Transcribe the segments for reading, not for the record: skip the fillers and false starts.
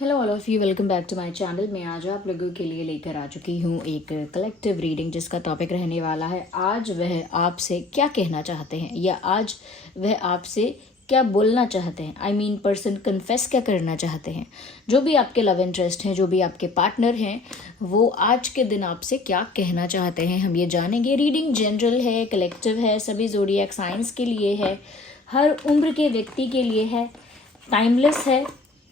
Hello all of you, welcome back to my channel. मैं आज आप लोगों के लिए लेकर आ चुकी हूँ एक कलेक्टिव रीडिंग जिसका टॉपिक रहने वाला है आज वह आपसे क्या कहना चाहते हैं या आज वह आपसे क्या बोलना चाहते हैं। आई मीन पर्सन कन्फेस क्या करना चाहते हैं। जो भी आपके लव इंटरेस्ट हैं, जो भी आपके पार्टनर हैं, वो आज के दिन आपसे क्या कहना चाहते हैं, हम ये जानेंगे। रीडिंग जनरल है, कलेक्टिव है, सभी ज़ोडिएक साइंस के लिए है, हर उम्र के व्यक्ति के लिए है, टाइमलेस है।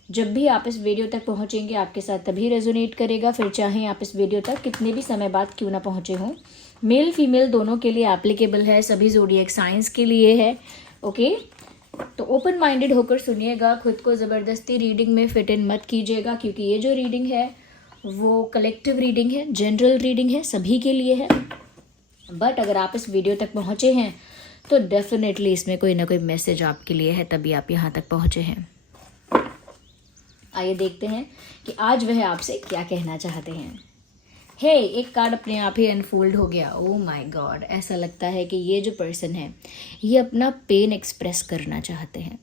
जब भी आप इस वीडियो तक पहुंचेंगे आपके साथ तभी रेजोनेट करेगा, फिर चाहे आप इस वीडियो तक कितने भी समय बाद क्यों ना पहुंचे हों। मेल फीमेल दोनों के लिए एप्लीकेबल है, सभी ज़ोडिएक साइंस के लिए है। ओके, तो ओपन माइंडेड होकर सुनिएगा, खुद को ज़बरदस्ती रीडिंग में फिट इन मत कीजिएगा, क्योंकि ये जो रीडिंग है वो कलेक्टिव रीडिंग है, जनरल रीडिंग है, सभी के लिए है। बट अगर आप इस वीडियो तक पहुँचे हैं तो डेफिनेटली इसमें कोई ना कोई मैसेज आपके लिए है, तभी आप यहाँ तक पहुँचे हैं। आइए देखते हैं कि आज वह आपसे क्या कहना चाहते हैं। हे, एक कार्ड अपने आप ही अनफोल्ड हो गया। ओह माय गॉड, ऐसा लगता है कि ये जो पर्सन है ये अपना पेन एक्सप्रेस करना चाहते हैं।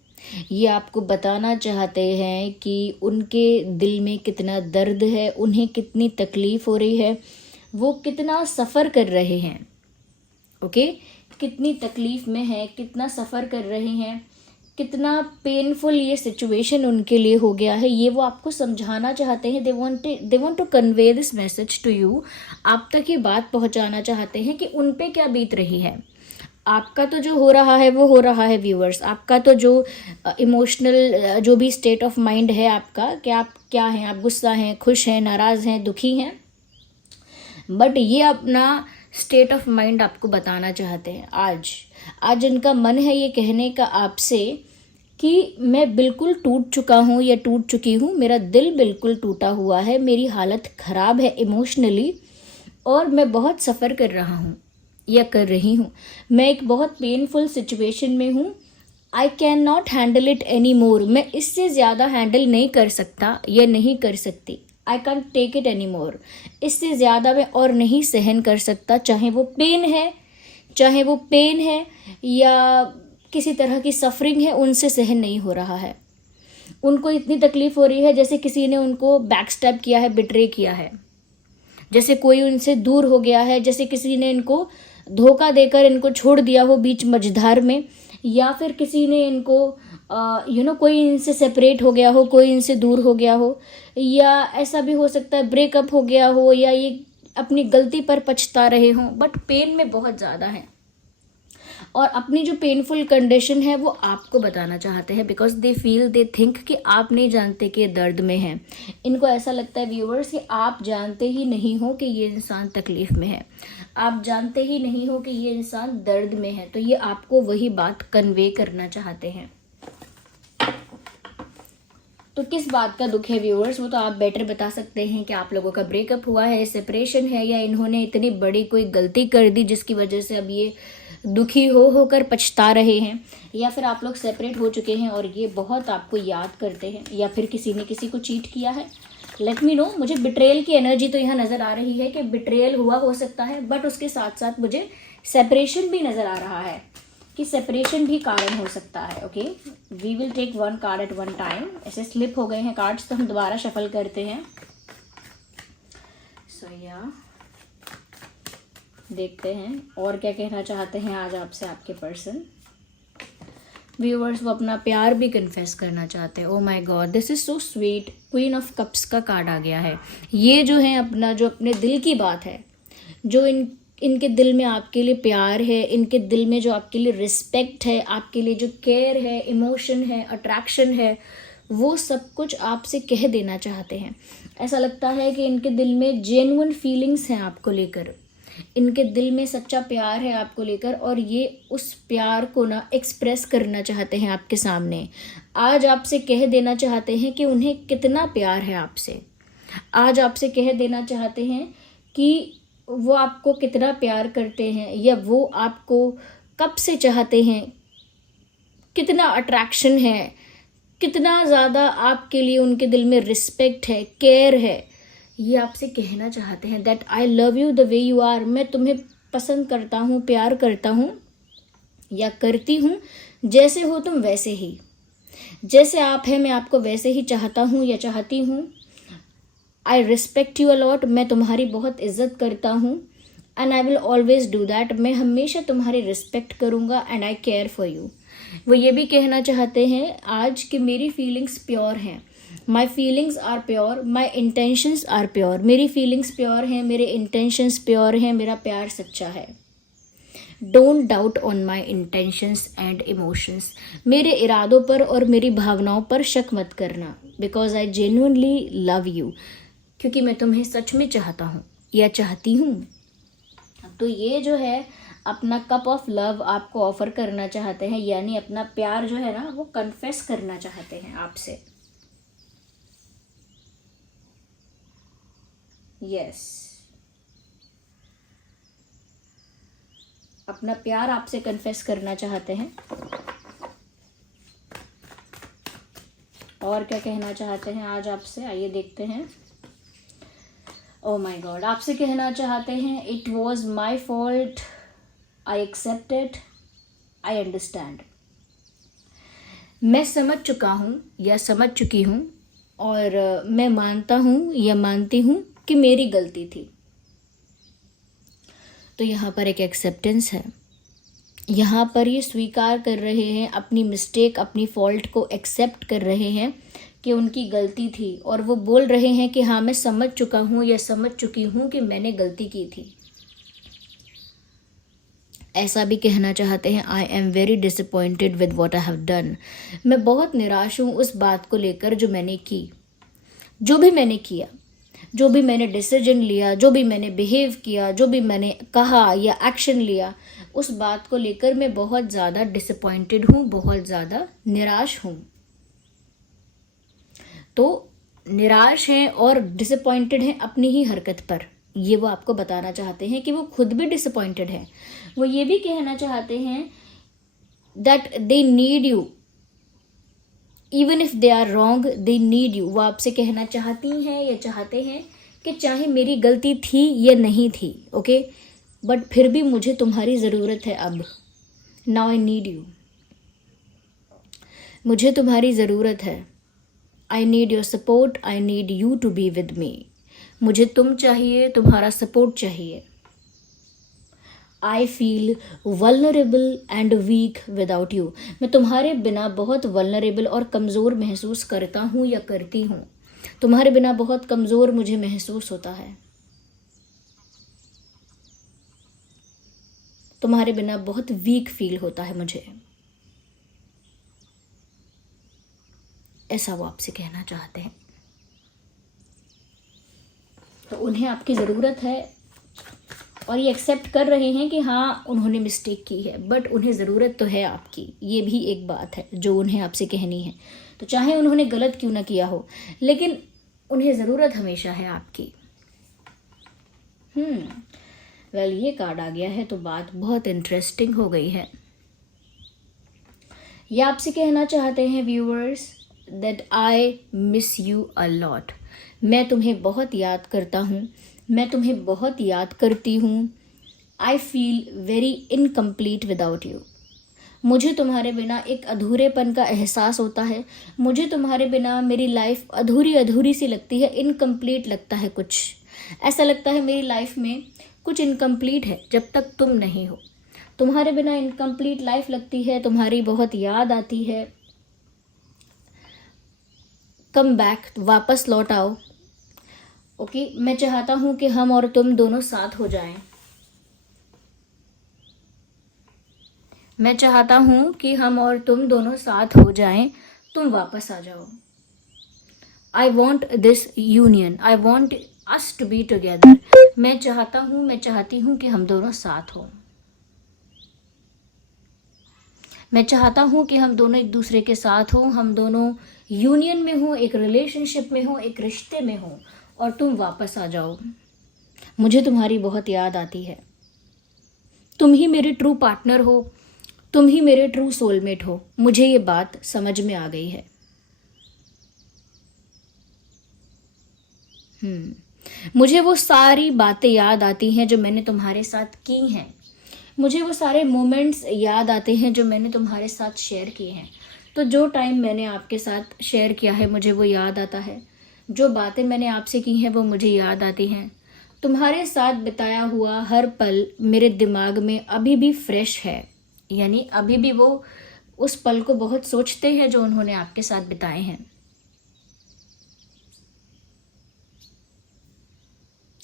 ये आपको बताना चाहते हैं कि उनके दिल में कितना दर्द है, उन्हें कितनी तकलीफ़ हो रही है, वो कितना सफ़र कर रहे हैं। ओके, कितनी तकलीफ़ में है, कितना सफ़र कर रहे हैं, कितना पेनफुल ये सिचुएशन उनके लिए हो गया है, ये वो आपको समझाना चाहते हैं। They want to convey this message to you. आप तक ये बात पहुंचाना चाहते हैं कि उन पे क्या बीत रही है। आपका तो जो हो रहा है वो हो रहा है व्यूअर्स, आपका तो जो इमोशनल जो भी स्टेट ऑफ माइंड है आपका, कि आप क्या हैं, आप गुस्सा हैं, खुश हैं, नाराज़ हैं, दुखी हैं, बट ये अपना स्टेट ऑफ माइंड आपको बताना चाहते हैं। आज इनका मन है ये कहने का आपसे कि मैं बिल्कुल टूट चुका हूँ या टूट चुकी हूँ, मेरा दिल बिल्कुल टूटा हुआ है, मेरी हालत ख़राब है इमोशनली, और मैं बहुत सफ़र कर रहा हूँ या कर रही हूँ। मैं एक बहुत पेनफुल सिचुएशन में हूँ। I can not handle it any मोर। मैं इससे ज़्यादा हैंडल नहीं कर सकता या नहीं कर सकती। I can take it any more. इससे ज़्यादा मैं और नहीं सहन कर सकता, चाहे वो पेन है या किसी तरह की सफरिंग है, उनसे सहन नहीं हो रहा है। उनको इतनी तकलीफ़ हो रही है जैसे किसी ने उनको बैकस्टैब किया है, बिट्रे किया है, जैसे कोई उनसे दूर हो गया है, जैसे किसी ने इनको धोखा देकर इनको छोड़ दिया हो बीच मझधार में, या फिर किसी ने इनको कोई इनसे सेपरेट हो गया हो, कोई इनसे दूर हो गया हो, या ऐसा भी हो सकता है ब्रेकअप हो गया हो, या ये अपनी गलती पर पछता रहे हों, बट पेन में बहुत ज़्यादा है। और अपनी जो पेनफुल कंडीशन है वो आपको बताना चाहते हैं, बिकॉज दे थिंक कि आप नहीं जानते कि ये दर्द में है। इनको ऐसा लगता है व्यूअर्स कि आप जानते ही नहीं हो कि ये इंसान तकलीफ़ में है, आप जानते ही नहीं हो कि ये इंसान दर्द में है, तो ये आपको वही बात कन्वे करना चाहते हैं। तो किस बात का दुख है व्यूअर्स, वो तो आप बेटर बता सकते हैं कि आप लोगों का ब्रेकअप हुआ है, सेपरेशन है, या इन्होंने इतनी बड़ी कोई गलती कर दी जिसकी वजह से अब ये दुखी होकर पछता रहे हैं, या फिर आप लोग सेपरेट हो चुके हैं और ये बहुत आपको याद करते हैं, या फिर किसी ने किसी को चीट किया है। Let me know. मुझे बिट्रेयल की एनर्जी तो यहाँ नज़र आ रही है कि बिट्रेयल हुआ हो सकता है, बट उसके साथ साथ मुझे सेपरेशन भी नज़र आ रहा है कि सेपरेशन भी कारण हो सकता है। Okay, we will take one card at one time. ऐसे स्लिप हो गए हैं कार्ड्स, तो हम दोबारा शफल करते हैं। या देखते हैं और क्या कहना चाहते हैं आज आपसे आपके पर्सन। व्यूअर्स, वो अपना प्यार भी कन्फेस करना चाहते हैं। ओह my god, this is so sweet. Queen of cups का कार्ड आ गया है। ये जो है अपना जो अपने दिल की बात है, जो इनके दिल में आपके लिए प्यार है, इनके दिल में जो आपके लिए रिस्पेक्ट है, आपके लिए जो केयर है, इमोशन है, अट्रैक्शन है, वो सब कुछ आपसे कह देना चाहते हैं। ऐसा लगता है कि इनके दिल में जेन्युइन फीलिंग्स हैं आपको लेकर, इनके दिल में सच्चा प्यार है आपको लेकर, और ये उस प्यार को ना एक्सप्रेस करना चाहते हैं आपके सामने। आज आपसे कह देना चाहते हैं कि उन्हें कितना प्यार है आपसे। आज आपसे कह देना चाहते हैं कि वो आपको कितना प्यार करते हैं, या वो आपको कब से चाहते हैं, कितना अट्रैक्शन है, कितना ज़्यादा आपके लिए उनके दिल में रिस्पेक्ट है, केयर है। ये आपसे कहना चाहते हैं that I love you the way you are. मैं तुम्हें पसंद करता हूँ, प्यार करता हूँ या करती हूँ, जैसे हो तुम वैसे ही। जैसे आप हैं मैं आपको वैसे ही चाहता हूँ या चाहती हूँ। आई रिस्पेक्ट यू अलॉट, मैं तुम्हारी बहुत इज्जत करता हूँ। And I will always do that, मैं हमेशा तुम्हारी रिस्पेक्ट करूँगा। And I care for you. वो ये भी कहना चाहते हैं आज कि मेरी फीलिंग्स प्योर हैं। My feelings are pure, my intentions are pure. मेरी फीलिंग्स प्योर हैं, मेरे इंटेंशंस प्योर हैं, मेरा प्यार सच्चा है। Don't doubt on my intentions and emotions. मेरे इरादों पर और मेरी भावनाओं पर शक मत करना। Because I genuinely love you, क्योंकि मैं तुम्हें सच में चाहता हूँ या चाहती हूँ। तो ये जो है अपना कप ऑफ लव आपको ऑफर करना चाहते हैं, यानी अपना प्यार जो है ना वो कन्फेस करना चाहते हैं आपसे। यस, अपना प्यार आपसे कन्फेस करना चाहते हैं। और क्या कहना चाहते हैं आज आपसे, आइए देखते हैं। ओह माय गॉड, आपसे कहना चाहते हैं it was my fault, I accept it, I understand. मैं समझ चुका हूँ या समझ चुकी हूँ और मैं मानता हूँ या मानती हूँ कि मेरी गलती थी। तो यहाँ पर एक एक्सेप्टेंस है। यहाँ पर ये स्वीकार कर रहे हैं अपनी मिस्टेक, अपनी फॉल्ट को एक्सेप्ट कर रहे हैं कि उनकी गलती थी। और वो बोल रहे हैं कि हाँ मैं समझ चुका हूँ या समझ चुकी हूँ कि मैंने गलती की थी। ऐसा भी कहना चाहते हैं I am very disappointed with what I have done. मैं बहुत निराश हूँ उस बात को लेकर जो मैंने की, जो भी मैंने किया, जो भी मैंने डिसीजन लिया, जो भी मैंने बिहेव किया, जो भी मैंने कहा या एक्शन लिया, उस बात को लेकर मैं बहुत ज़्यादा डिसअपॉइंटेड हूँ, बहुत ज़्यादा निराश हूँ। तो निराश हैं और डिसअपॉइंटेड हैं अपनी ही हरकत पर, ये वो आपको बताना चाहते हैं कि वो खुद भी डिसअपॉइंटेड हैं। वो ये भी कहना चाहते हैं that they need you, even if they are wrong they need you. वो आपसे कहना चाहती हैं या चाहते हैं कि चाहे मेरी गलती थी या नहीं थी, ओके, बट फिर भी मुझे तुम्हारी ज़रूरत है अब। नाउ आई नीड यू, मुझे तुम्हारी ज़रूरत है। I need your support, I need you to be with me. मुझे तुम चाहिए, तुम्हारा सपोर्ट चाहिए। I feel vulnerable and weak without you. मैं तुम्हारे बिना बहुत वल्नरेबल और कमज़ोर महसूस करता हूँ या करती हूँ। तुम्हारे बिना बहुत कमज़ोर मुझे महसूस होता है। तुम्हारे बिना बहुत वीक फील होता है मुझे। ऐसा वो आपसे कहना चाहते हैं। तो उन्हें आपकी ज़रूरत है और ये एक्सेप्ट कर रहे हैं कि हाँ उन्होंने मिस्टेक की है, बट उन्हें ज़रूरत तो है आपकी। ये भी एक बात है जो उन्हें आपसे कहनी है। तो चाहे उन्होंने गलत क्यों ना किया हो, लेकिन उन्हें ज़रूरत हमेशा है आपकी। वेल, ये कार्ड आ गया है तो बात बहुत इंटरेस्टिंग हो गई है। ये आपसे कहना चाहते हैं viewers that I miss you a lot. मैं तुम्हें बहुत याद करता हूँ, मैं तुम्हें बहुत याद करती हूँ। I feel very incomplete without you. मुझे तुम्हारे बिना एक अधूरेपन का एहसास होता है। मुझे तुम्हारे बिना मेरी लाइफ अधूरी अधूरी सी लगती है, इनकम्प्लीट लगता है। कुछ ऐसा लगता है मेरी लाइफ में कुछ इनकम्प्लीट है जब तक तुम नहीं हो। तुम्हारे बिना इनकम्प्लीट लाइफ लगती है, तुम्हारी बहुत याद आती है। कम बैक, वापस लौट आओ। ओके, मैं चाहता हूँ कि हम और तुम दोनों साथ हो जाएं। मैं चाहता हूँ कि हम और तुम दोनों साथ हो जाएं। तुम वापस आ जाओ। I want this union, I want us to be together. मैं चाहता हूँ, मैं चाहती हूँ कि हम दोनों साथ हों। मैं चाहता हूँ कि हम दोनों एक दूसरे के साथ हों, हम दोनों यूनियन में हों, एक रिलेशनशिप में हों, एक रिश्ते में हों, और तुम वापस आ जाओ। मुझे तुम्हारी बहुत याद आती है। तुम ही मेरे ट्रू पार्टनर हो, तुम ही मेरे ट्रू सोलमेट हो। मुझे ये बात समझ में आ गई है। मुझे वो सारी बातें याद आती हैं जो मैंने तुम्हारे साथ की हैं। मुझे वो सारे मोमेंट्स याद आते हैं जो मैंने तुम्हारे साथ शेयर किए हैं। तो जो टाइम मैंने आपके साथ शेयर किया है मुझे वो याद आता है, जो बातें मैंने आपसे की हैं वो मुझे याद आती हैं। तुम्हारे साथ बिताया हुआ हर पल मेरे दिमाग में अभी भी फ्रेश है, यानी अभी भी वो उस पल को बहुत सोचते हैं जो उन्होंने आपके साथ बिताए हैं।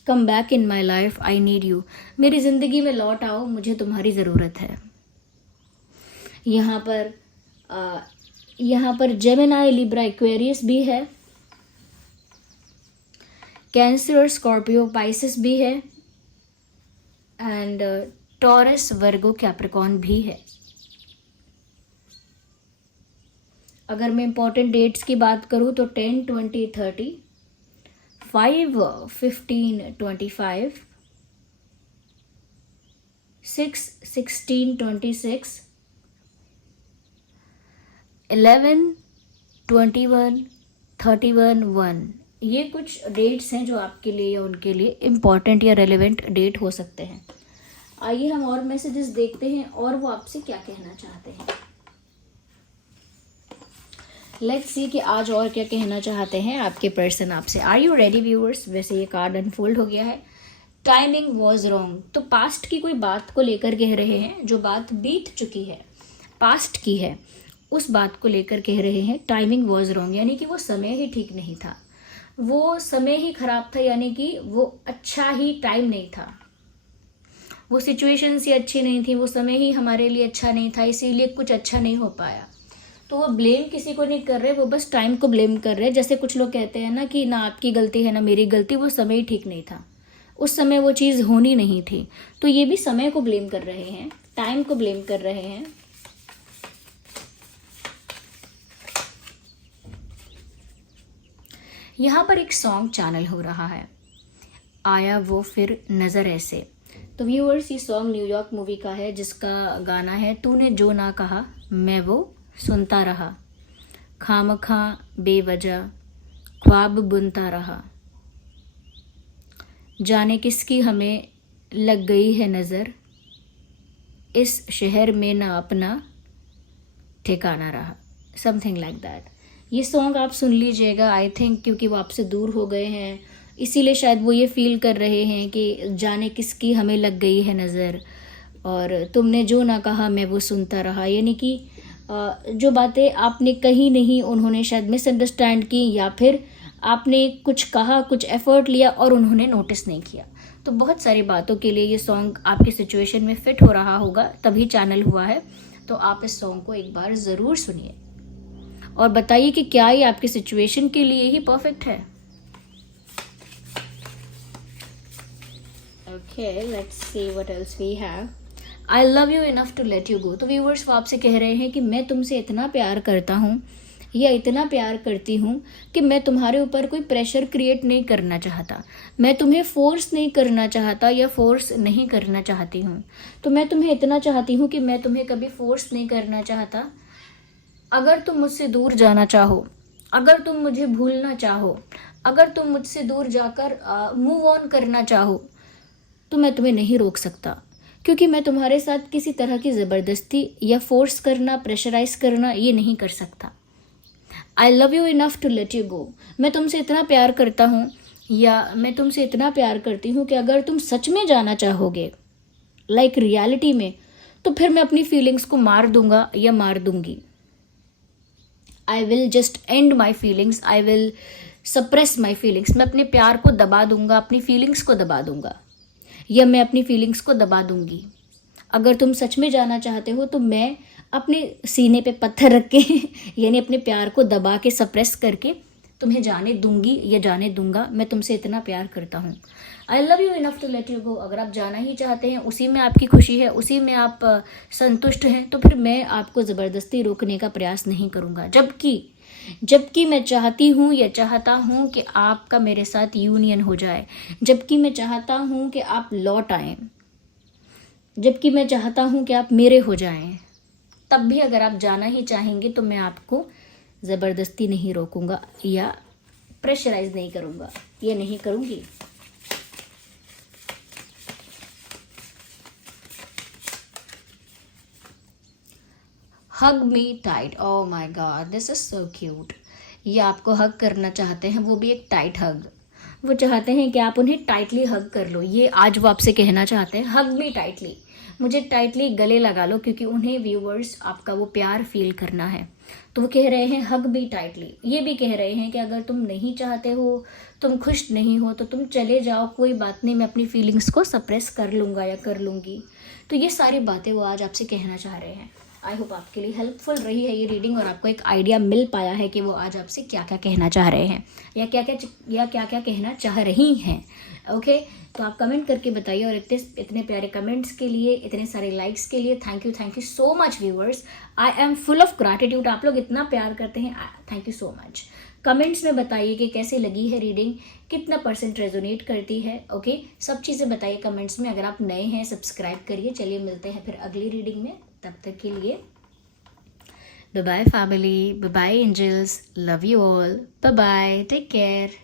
Come back in my life, I need you. मेरी ज़िंदगी में लौट आओ, मुझे तुम्हारी ज़रूरत है। यहाँ पर जेमिनाई, लिब्रा, एक्वेरियस भी है, कैंसर, स्कॉर्पियो, पाइसिस भी है, एंड टॉरस, वर्गो, कैप्रिकॉर्न भी है। अगर मैं इंपॉर्टेंट डेट्स की बात करूँ तो 10, 20, 30, 5, 15, 25, 6, 16, 26, 11, 21, 31, 1, ये कुछ डेट्स हैं जो आपके लिए या उनके लिए इम्पॉर्टेंट या रेलेवेंट डेट हो सकते हैं। आइए हम और मैसेजेस देखते हैं और वो आपसे क्या कहना चाहते हैं। लेट्स सी कि आज और क्या कहना चाहते हैं आपके पर्सन आपसे। Are you ready viewers? वैसे ये कार्ड अनफोल्ड हो गया है। टाइमिंग वॉज रॉन्ग, तो पास्ट की कोई बात को लेकर कह रहे हैं, जो बात बीत चुकी है, पास्ट की है, उस बात को लेकर कह रहे हैं टाइमिंग वॉज रॉन्ग, यानी कि वो समय ही ठीक नहीं था, वो समय ही खराब था, यानी कि वो अच्छा ही टाइम नहीं था, वो सिचुएशंस ही अच्छी नहीं थी, वो समय ही हमारे लिए अच्छा नहीं था, इसीलिए कुछ अच्छा नहीं हो पाया। तो वो ब्लेम किसी को नहीं कर रहे, वो बस टाइम को ब्लेम कर रहे हैं। जैसे कुछ लोग कहते हैं ना कि ना आपकी गलती है ना मेरी गलती, वो समय ही ठीक नहीं था, उस समय वो चीज़ होनी नहीं थी। तो ये भी समय को ब्लेम कर रहे हैं, टाइम को ब्लेम कर रहे हैं। यहाँ पर एक सॉन्ग चैनल हो रहा है, आया वो फिर नज़र ऐसे। तो व्यूअर्स, ये सॉन्ग न्यूयॉर्क मूवी का है, जिसका गाना है तूने जो ना कहा मैं वो सुनता रहा, खामखा बेवजह ख्वाब बुनता रहा, जाने किसकी हमें लग गई है नज़र, इस शहर में ना अपना ठिकाना रहा, समथिंग लाइक दैट। ये सॉन्ग आप सुन लीजिएगा। आई थिंक क्योंकि वो आपसे दूर हो गए हैं, इसीलिए शायद वो ये फील कर रहे हैं कि जाने किसकी हमें लग गई है नज़र, और तुमने जो ना कहा मैं वो सुनता रहा, यानी कि जो बातें आपने कही नहीं, उन्होंने शायद मिसअंडरस्टैंड की, या फिर आपने कुछ कहा, कुछ एफर्ट लिया और उन्होंने नोटिस नहीं किया। तो बहुत सारी बातों के लिए ये सॉन्ग आपकी सिचुएशन में फिट हो रहा होगा, तभी चैनल हुआ है। तो आप इस सॉन्ग को एक बार ज़रूर सुनिए और बताइए कि क्या ये आपकी सिचुएशन के लिए ही परफेक्ट है। Okay, let's see what else we have. I love you enough to let you go. तो व्यूवर्स, वो आपसे कह रहे हैं कि मैं तुमसे इतना प्यार करता हूँ या इतना प्यार करती हूँ कि मैं तुम्हारे ऊपर कोई प्रेशर क्रिएट नहीं करना चाहता, मैं तुम्हें फोर्स नहीं करना चाहता या फोर्स नहीं करना चाहती हूँ। तो मैं तुम्हें इतना चाहती हूँ कि मैं तुम्हें कभी फोर्स नहीं करना चाहता। अगर तुम मुझसे दूर जाना चाहो, अगर तुम मुझे भूलना चाहो, अगर तुम मुझसे दूर जाकर मूव ऑन करना चाहो, तो मैं तुम्हें नहीं रोक सकता, क्योंकि मैं तुम्हारे साथ किसी तरह की ज़बरदस्ती या फोर्स करना, प्रेशराइज करना ये नहीं कर सकता। I love you enough to let you go. मैं तुमसे इतना प्यार करता हूँ या मैं तुमसे इतना प्यार करती हूँ कि अगर तुम सच में जाना चाहोगे, लाइक रियलिटी में, तो फिर मैं अपनी फीलिंग्स को मार दूंगा या मार दूंगी। I will just and my feelings, I will suppress my feelings. मैं अपने प्यार को दबा दूंगा, अपनी फीलिंग्स को दबा दूंगा, या मैं अपनी फीलिंग्स को दबा दूंगी। अगर तुम सच में जाना चाहते हो तो मैं अपने सीने पे पत्थर रख के यानी अपने प्यार को दबा के, सप्रेस करके तुम्हें जाने दूंगी या जाने दूंगा। मैं तुमसे इतना प्यार करता हूँ। I love you enough to let you go. अगर आप जाना ही चाहते हैं, उसी में आपकी खुशी है, उसी में आप संतुष्ट हैं, तो फिर मैं आपको ज़बरदस्ती रोकने का प्रयास नहीं करूँगा। जबकि मैं चाहती हूँ या चाहता हूँ कि आपका मेरे साथ यूनियन हो जाए, जबकि मैं चाहता हूँ कि आप लौट आएँ, जबकि मैं चाहता हूँ कि आप मेरे हो जाएं, तब भी अगर आप जाना ही चाहेंगे तो मैं आपको ज़बरदस्ती नहीं रोकूंगा या प्रेशराइज नहीं करूँगा, ये नहीं करूँगी। Hug me tight, oh my god this is so cute. ये आपको हग करना चाहते हैं, वो भी एक टाइट हग। वो चाहते हैं कि आप उन्हें टाइटली हग कर लो। ये आज वो आपसे कहना चाहते हैं, हग मी टाइटली, मुझे टाइटली गले लगा लो, क्योंकि उन्हें व्यूवर्स आपका वो प्यार फील करना है। तो वो कह रहे हैं हग मी टाइटली। ये भी कह रहे हैं कि अगर तुम नहीं चाहते हो, तुम खुश नहीं हो, तो तुम चले जाओ, कोई बात नहीं, मैं अपनी फीलिंग्स को सप्रेस कर लूँगा या कर लूँगी। तो ये सारी बातें वो आज आपसे कहना चाह रहे हैं। आई होप आपके लिए हेल्पफुल रही है ये रीडिंग और आपको एक आइडिया मिल पाया है कि वो आज आपसे क्या क्या कहना चाह रहे हैं या क्या क्या कहना चाह रही हैं। ओके, तो आप कमेंट करके बताइए, और इतने प्यारे कमेंट्स के लिए, इतने सारे लाइक्स के लिए thank you so much viewers. I am full of gratitude, आप लोग इतना प्यार करते हैं, thank you so much. Comments में बताइए कि कैसी लगी है रीडिंग, कितना % रेजोनेट करती है। ओके, सब चीज़ें बताइए कमेंट्स में। अगर आप नए हैं सब्सक्राइब करिए। चलिए मिलते हैं फिर अगली रीडिंग में, तब तक के लिए bye bye family, bye bye angels, love you all, bye bye, take care.